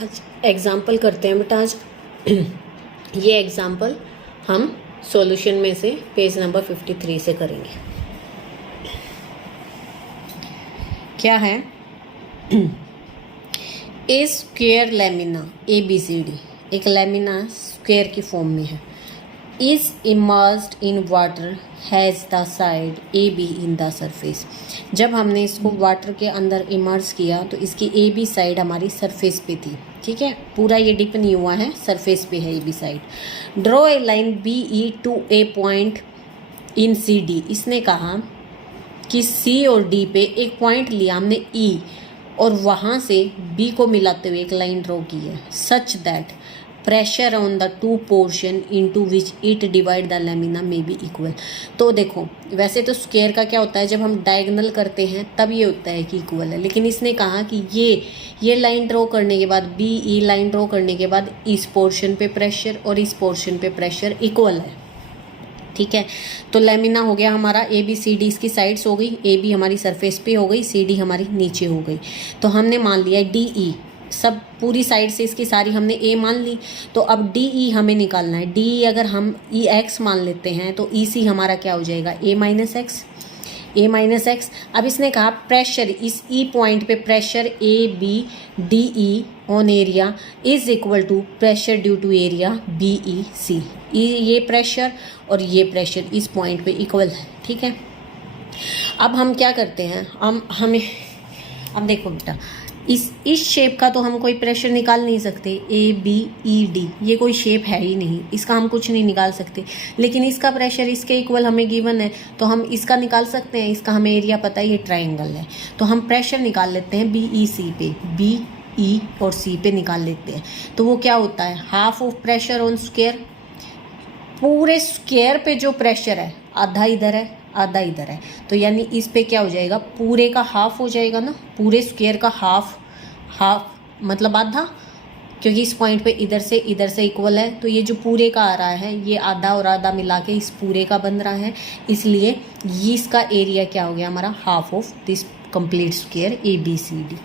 आज एग्जाम्पल करते हैं बेटा। आज ये एग्जाम्पल हम सॉल्यूशन में से पेज नंबर 53 से करेंगे। क्या है? ए स्क्वेयर लेमिना ABCD, एक लेमिना स्क्वेयर की फॉर्म में है। Is immersed in water has the side AB in the surface. जब हमने इसको वाटर के अंदर इमर्स किया तो इसकी AB साइड हमारी सरफेस पे थी। ठीक है, पूरा ये डिप नहीं हुआ है, सरफेस पे है AB side. Draw a line BE to a point in CD। इसने कहा कि C और D पे एक पॉइंट लिया हमने E और वहाँ से B को मिलाते हुए एक लाइन ड्रॉ की है। Such that pressure on the two portion into which it divide the lamina में बी इक्वल। तो देखो, वैसे तो स्क्वायर का क्या होता है, जब हम डायगोनल करते हैं तब ये होता है कि इक्वल है, लेकिन इसने कहा कि ये लाइन ड्रॉ करने के बाद BE लाइन ड्रॉ करने के बाद इस पोर्शन पे प्रेशर और इस पोर्शन पे प्रेशर इक्वल है। ठीक है, तो लेमिना हो गया हमारा ABCD, इसकी साइड्स हो गई, AB हमारी सरफेस पे हो गई, CD हमारी नीचे हो गई। तो हमने मान लिया DE, सब पूरी साइड से इसकी सारी हमने A मान ली। तो अब DE हमें निकालना है। DE अगर हम EX मान लेते हैं तो EC हमारा क्या हो जाएगा? A minus x. अब इसने कहा प्रेशर, इस E पॉइंट पे pressure ABDE on area is equal to pressure due to area BEC। ये प्रेशर और ये प्रेशर इस पॉइंट पे इक्वल है। ठीक है, अब हम क्या करते हैं, अब देखो बेटा, इस शेप का तो हम कोई प्रेशर निकाल नहीं सकते। ABED ये कोई शेप है ही नहीं, इसका हम कुछ नहीं निकाल सकते। लेकिन इसका प्रेशर इसके इक्वल हमें गिवन है तो हम इसका निकाल सकते हैं। इसका हमें एरिया पता है, ये ट्रायंगल है, तो हम प्रेशर निकाल लेते हैं BEC पे, BE और C पे निकाल लेते हैं। तो वो क्या होता है? Half of pressure on square. पूरे स्क्वायर पे जो प्रेशर है, आधा इधर है आधा इधर है, तो यानी इस पे क्या हो जाएगा? पूरे का हाफ हो जाएगा ना, पूरे स्क्वायर का हाफ मतलब आधा, क्योंकि इस पॉइंट पे इधर से इक्वल है। तो ये जो पूरे का आ रहा है ये आधा और आधा मिला के इस पूरे का बन रहा है, इसलिए ये इसका एरिया क्या हो गया हमारा? Half of this complete square ABCD।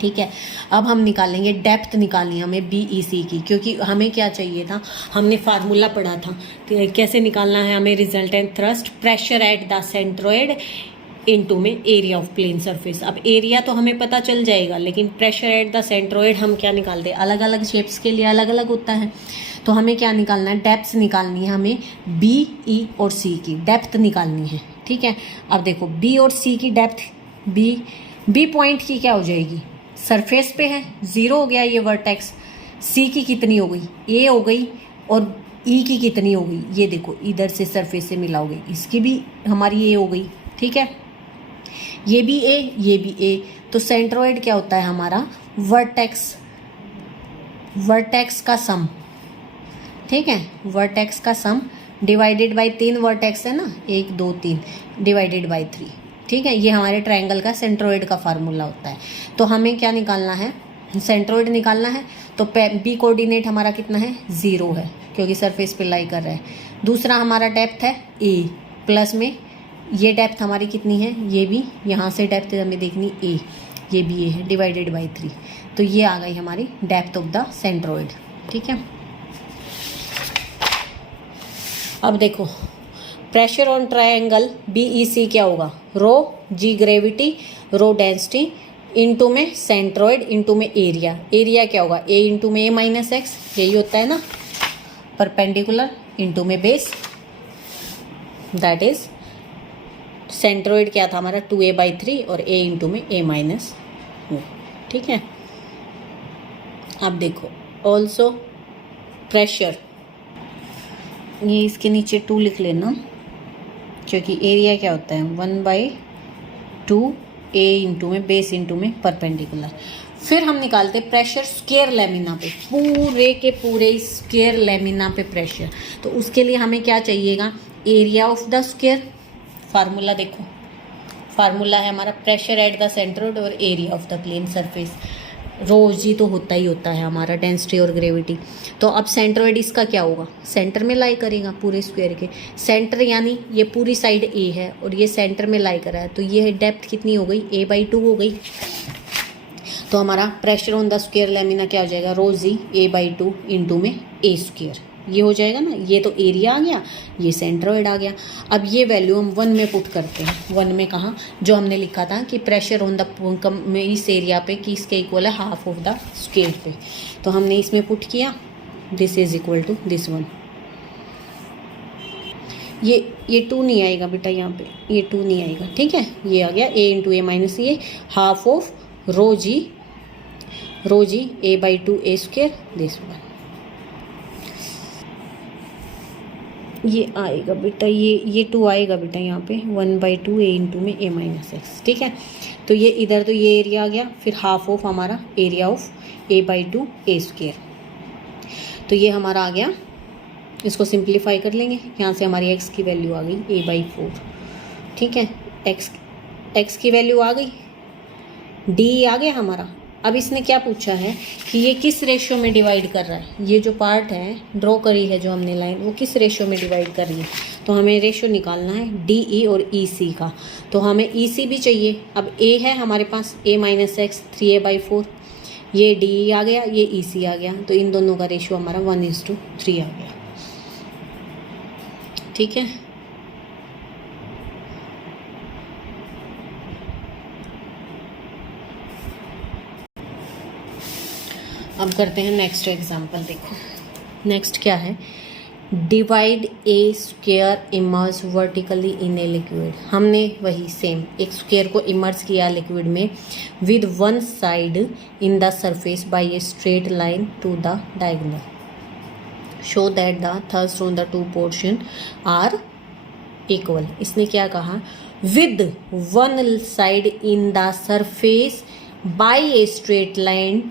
ठीक है, अब हम निकालेंगे डेप्थ, निकालनी है हमें BEC की, क्योंकि हमें क्या चाहिए था, हमने फार्मूला पढ़ा था कैसे निकालना है हमें resultant thrust pressure at the centroid into में एरिया ऑफ प्लेन सरफेस। अब एरिया तो हमें पता चल जाएगा, लेकिन प्रेशर एट द सेंट्रोइड हम क्या निकालते हैं? अलग अलग शेप्स के लिए अलग अलग होता है। तो हमें क्या निकालना है? डेप्थ निकालनी है हमें BE और C की डेप्थ निकालनी है। ठीक है, अब देखो B और C की डेप्थ, B पॉइंट की क्या हो जाएगी? सरफेस पे है, 0 हो गया ये वर्टेक्स। C की कितनी हो गई? A हो गई। और E की कितनी हो गई? ये देखो, इधर से सरफेस से मिलाओगे, इसकी भी हमारी A हो गई। ठीक है, ये भी A, ये भी A। तो सेंट्रोइड क्या होता है हमारा? वर्टेक्स का सम। ठीक है, वर्टेक्स का सम डिवाइडेड बाय 3 वर्टेक्स है ना, 1 2 3 डिवाइडेड बाय 3। ठीक है, ये हमारे ट्रायंगल का सेंट्रोइड का फार्मूला होता है। तो हमें क्या निकालना है? सेंट्रोइड निकालना है। तो B कोऑर्डिनेट हमारा कितना है? 0 है, क्योंकि सरफेस पे लाई कर रहा है। दूसरा हमारा डेप्थ है A, प्लस में ये डेप्थ हमारी कितनी है? ये भी यहाँ से डेप्थ हमें देखनी A, ये भी A है, डिवाइडेड बाई 3। तो ये आ गई हमारी डेप्थ ऑफ द सेंट्रोइड। ठीक है, अब देखो प्रेशर ऑन ट्रायंगल BEC क्या होगा? रो G gravity, rho density into में सेंट्रोइड इनटू में एरिया। एरिया क्या होगा? A इंटू में A माइनस एक्स, यही होता है ना, परपेंडिकुलर इनटू में बेस, दैट इज सेंट्रोइड क्या था हमारा? 2A/3 और A इंटू में A माइनस। ठीक है, अब देखो ऑल्सो प्रेशर, ये इसके नीचे 2 लिख लेना, क्योंकि एरिया क्या होता है? 1/2 A इंटू में बेस इंटू में परपेंडिकुलर। फिर हम निकालते प्रेशर स्क्वायर लेमिना पे, पूरे के पूरे स्क्वायर लेमिना पे प्रेशर। तो उसके लिए हमें क्या चाहिएगा? Area of the square. Formula देखो, फार्मूला है हमारा प्रेशर एट द सेंट्रोइड और area of the plane surface. Rho g तो होता ही होता है हमारा, डेंसिटी और ग्रेविटी। तो अब सेंट्रोइड इसका क्या होगा? सेंटर में लाई करेगा पूरे स्क्वायर के। सेंटर यानी ये पूरी साइड A है और ये सेंटर में लाई कर रहा है, तो ये डेप्थ कितनी हो गई? A/2 हो गई। तो हमारा pressure on the square lamina क्या हो जाएगा, रो जी a/2 इंटू में ए स्क्वायर, ये हो जाएगा ना। ये तो एरिया आ गया, ये सेंट्रोइड आ गया। अब ये वैल्यू हम 1 में पुट करते हैं। 1 में कहाँ, जो हमने लिखा था कि प्रेशर ऑन द इस एरिया पे कि इसके इक्वल है हाफ ऑफ द स्क्वायर पे, तो हमने इसमें पुट किया, this is equal to this one. ये 2 नहीं आएगा बेटा, यहाँ पे ये 2 नहीं आएगा, ठीक है। ये आ गया a into a minus a, half of rho g a/2 a square this one. ये आएगा बेटा, ये 2 आएगा बेटा यहाँ पे, 1/2 a इंटू में a माइनस एक्स, ठीक है। तो ये इधर तो ये एरिया आ गया, फिर हाफ ऑफ हमारा area of a/2 a square, तो ये हमारा आ गया। इसको सिंप्लीफाई कर लेंगे, यहाँ से हमारी x की वैल्यू आ गई a/4, ठीक है। x की वैल्यू आ गई, d आ गया हमारा। अब इसने क्या पूछा है कि ये किस रेशियो में डिवाइड कर रहा है, ये जो पार्ट है ड्रॉ करी है जो हमने लाइन, वो किस रेशियो में डिवाइड कर रही है। तो हमें रेशियो निकालना है DE और EC का, तो हमें EC भी चाहिए। अब A है हमारे पास a माइनस एक्स 3a/4, ये DE आ गया, ये EC आ गया, तो इन दोनों का रेशियो हमारा 1:3 आ गया, ठीक है। अब करते हैं नेक्स्ट एग्जांपल। देखो नेक्स्ट क्या है, divide A square emerge vertically in a liquid. हमने वही सेम एक स्क्वायर को इमर्ज किया लिक्विड में with one side in the surface by a straight line to the diagonal, show that the thrust on the two portion are equal. इसने क्या कहा, with one side in the surface by a straight line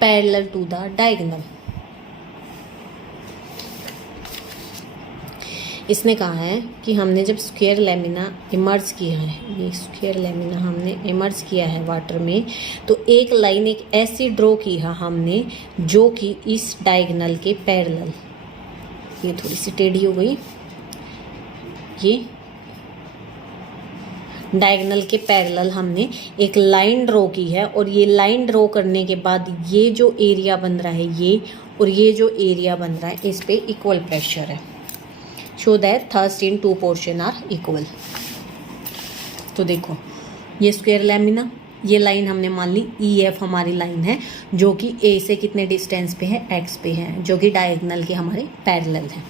parallel to the diagonal. इसने कहा है कि हमने जब square lamina emerge किया है, ये स्क्वायर लेमिना हमने इमर्ज किया है वाटर में, तो एक लाइन एक ऐसी ड्रॉ की है हमने जो कि इस डायगोनल के पैरेलल, ये थोड़ी सी टेढ़ी हो गई, ये डायगोनल के पैरेलल हमने एक लाइन ड्रॉ की है, और ये लाइन ड्रॉ करने के बाद ये जो एरिया बन रहा है ये, और ये जो एरिया बन रहा है इस पे इक्वल प्रेशर है। Show that thrust in two portion are equal. तो देखो ये स्क्वायर लेमिना, ये लाइन हमने मान ली EF हमारी लाइन है जो कि A से कितने डिस्टेंस पे है, X पे है, जो कि डायगोनल के हमारे पैरेलल है।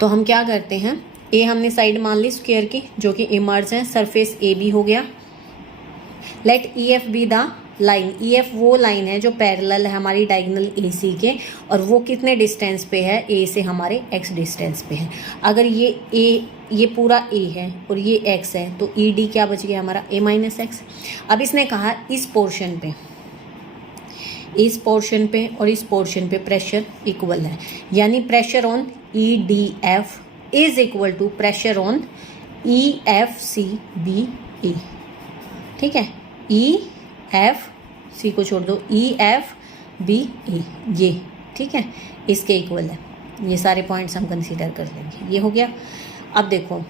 तो हम क्या करते हैं, ए हमने साइड मान ली स्क्वायर की जो कि इमर्ज है, सरफेस AB हो गया। Let EF be the line, EF वो लाइन है जो पैरेलल है हमारी डायगोनल AC के, और वो कितने डिस्टेंस पे है, A से हमारे X डिस्टेंस पे है। अगर ये पूरा A है और ये X है, तो ED क्या बच गया हमारा, A माइनस एक्स। अब इसने कहा इस पोर्शन पे और इस पोर्शन पे प्रेशर इक्वल है, यानी pressure on EDF is equal to pressure on EFCBA, ठीक है। EFC को छोड़ दो, EFBA ये, ठीक है, इसके इक्वल है। ये सारे पॉइंट्स हम कंसीडर कर लेंगे, ये हो गया। अब देखो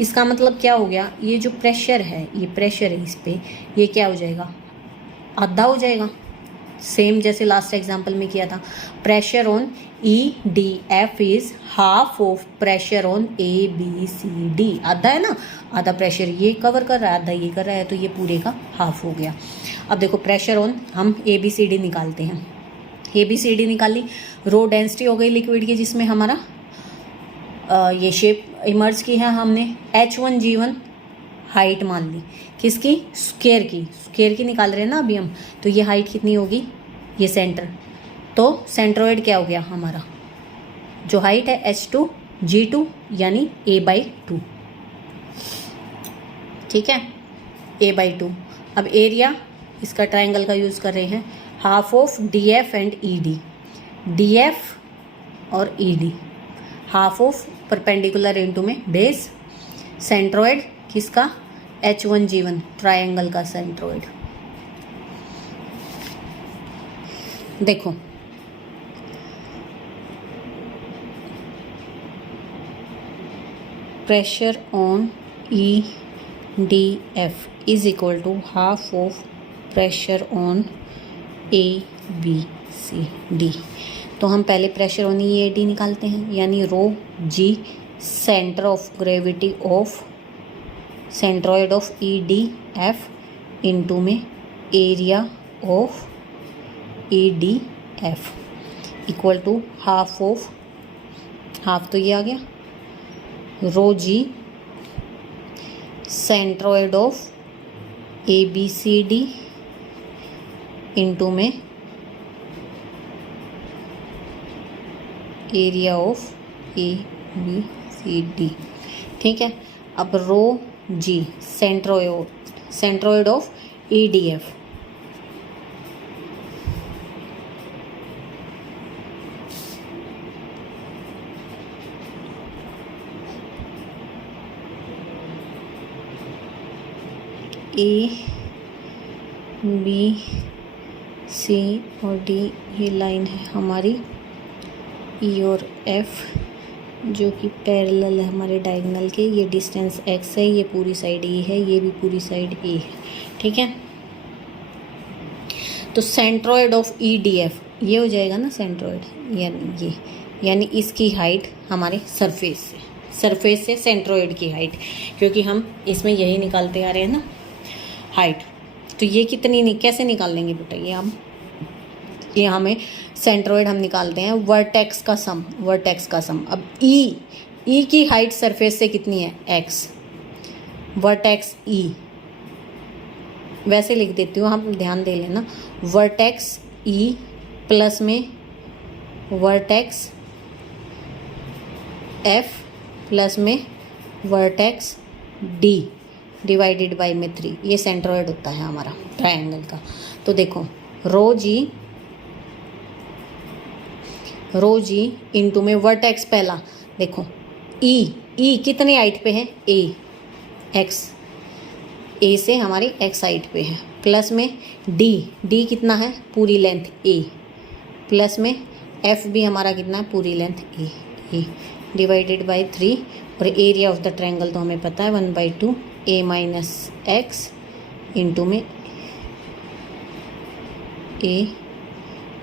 इसका मतलब क्या हो गया, ये जो प्रेशर है, ये प्रेशर है इस पे, ये क्या हो जाएगा, आधा हो जाएगा, सेम जैसे लास्ट एग्जांपल में किया था। Pressure on EDF is half of pressure on ABCD, आधा है ना, आधा प्रेशर ये कवर कर रहा है, आधा ये कर रहा है, तो ये पूरे का हाफ हो गया। अब देखो प्रेशर ऑन, हम ABCD निकालते हैं। ABCD निकाली, रो डेंसिटी हो गई लिक्विड की जिसमें हमारा ये शेप इमर्ज की है हमने। H1G1 हाइट मान ली, किसकी, स्क्वायर की निकाल रहे हैं ना अभी हम, तो ये हाइट कितनी होगी, ये सेंटर, तो सेंट्रोइड क्या हो गया हमारा, जो हाइट है H2G2 यानी A/2, ठीक है, A/2। अब एरिया इसका ट्रायंगल का यूज़ कर रहे हैं, half of DF and ED, DF और ED, half of perpendicular into में बेस, सेंट्रोइड किसका, H1G1 ट्रायंगल का सेंट्रोइड। देखो pressure on EDF is equal to half of pressure on A B C D. तो हम पहले pressure on E A D निकालते हैं, यानी rho g centre of gravity of centroid of E D F into में area of E D F equal to half of, half तो ये आ गया, rho g centroid of A B C D into में area of A B C D. ठीक है, अब rho g centroid of E D F, A B C और D ये लाइन है हमारी, ई और एफ जो कि पैरेलल है हमारे डायगोनल के, ये डिस्टेंस एक्स है, ये पूरी साइड ए है, ये भी पूरी साइड ए है। ठीक है, तो centroid of E D F ये हो जाएगा ना सेंट्रॉयड, यानी ये, यानी इसकी हाइट हमारे सरफेस से सेंट्रॉयड की हाइट, क्योंकि हम इसमें यही निकालते आ रहे हैं ना हाइट। तो ये कितनी कैसे निकाल लेंगे बेटा, ये हमें सेंट्रॉयड हम निकालते हैं वर्टेक्स का सम। अब ई की हाइट सरफेस से कितनी है, एक्स, वर्टेक्स ई, वैसे लिख देती हूँ, हम ध्यान दे लेना, वर्टेक्स ई प्लस में वर्टेक्स एफ प्लस में वर्टेक्स डी डिवाइडेड बाय में 3, ये सेंट्रॉयड होता है हमारा ट्रायंगल का। तो देखो रो जी इंटू में वर्टेक्स पहला, देखो ई कितनी हाइट पे है, ए एक्स, ए से हमारी एक्स हाइट पे है, प्लस में डी कितना है, पूरी लेंथ ए, प्लस में एफ भी हमारा कितना है, पूरी लेंथ ए डिवाइडेड बाय 3, और एरिया ऑफ द ट्रायंगल तो हमें पता है 1/2 ए माइनस एक्स इंटू में ए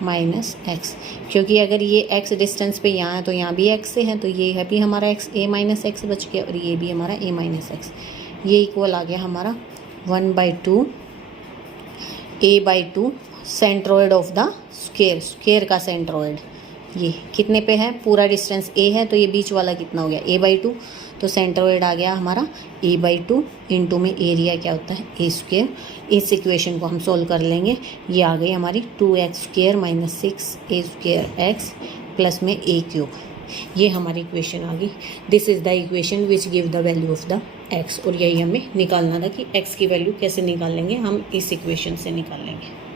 माइनस एक्स, क्योंकि अगर ये एक्स डिस्टेंस पे यहाँ है तो यहाँ भी एक्स से है, तो ये है भी हमारा एक्स, ए माइनस एक्स बच गया, और ये भी हमारा ए माइनस एक्स, ये इक्वल आ गया हमारा 1/2 a/2 centroid of the square का सेंट्रॉयड, ये कितने पे है, पूरा डिस्टेंस ए है, तो ये बीच वाला कितना हो गया, a/2, तो सेंट्रॉयड आ गया हमारा a/2 इंटू में एरिया क्या होता है, a²। इस इक्वेशन को हम सोल्व कर लेंगे, ये आ गई हमारी 2x² - 6a² प्लस में a³ ये हमारी इक्वेशन आ गई। This is the equation which give the value of the x, और यही हमें निकालना था कि x की वैल्यू कैसे निकाल लेंगे, हम इस इक्वेशन से निकाल लेंगे।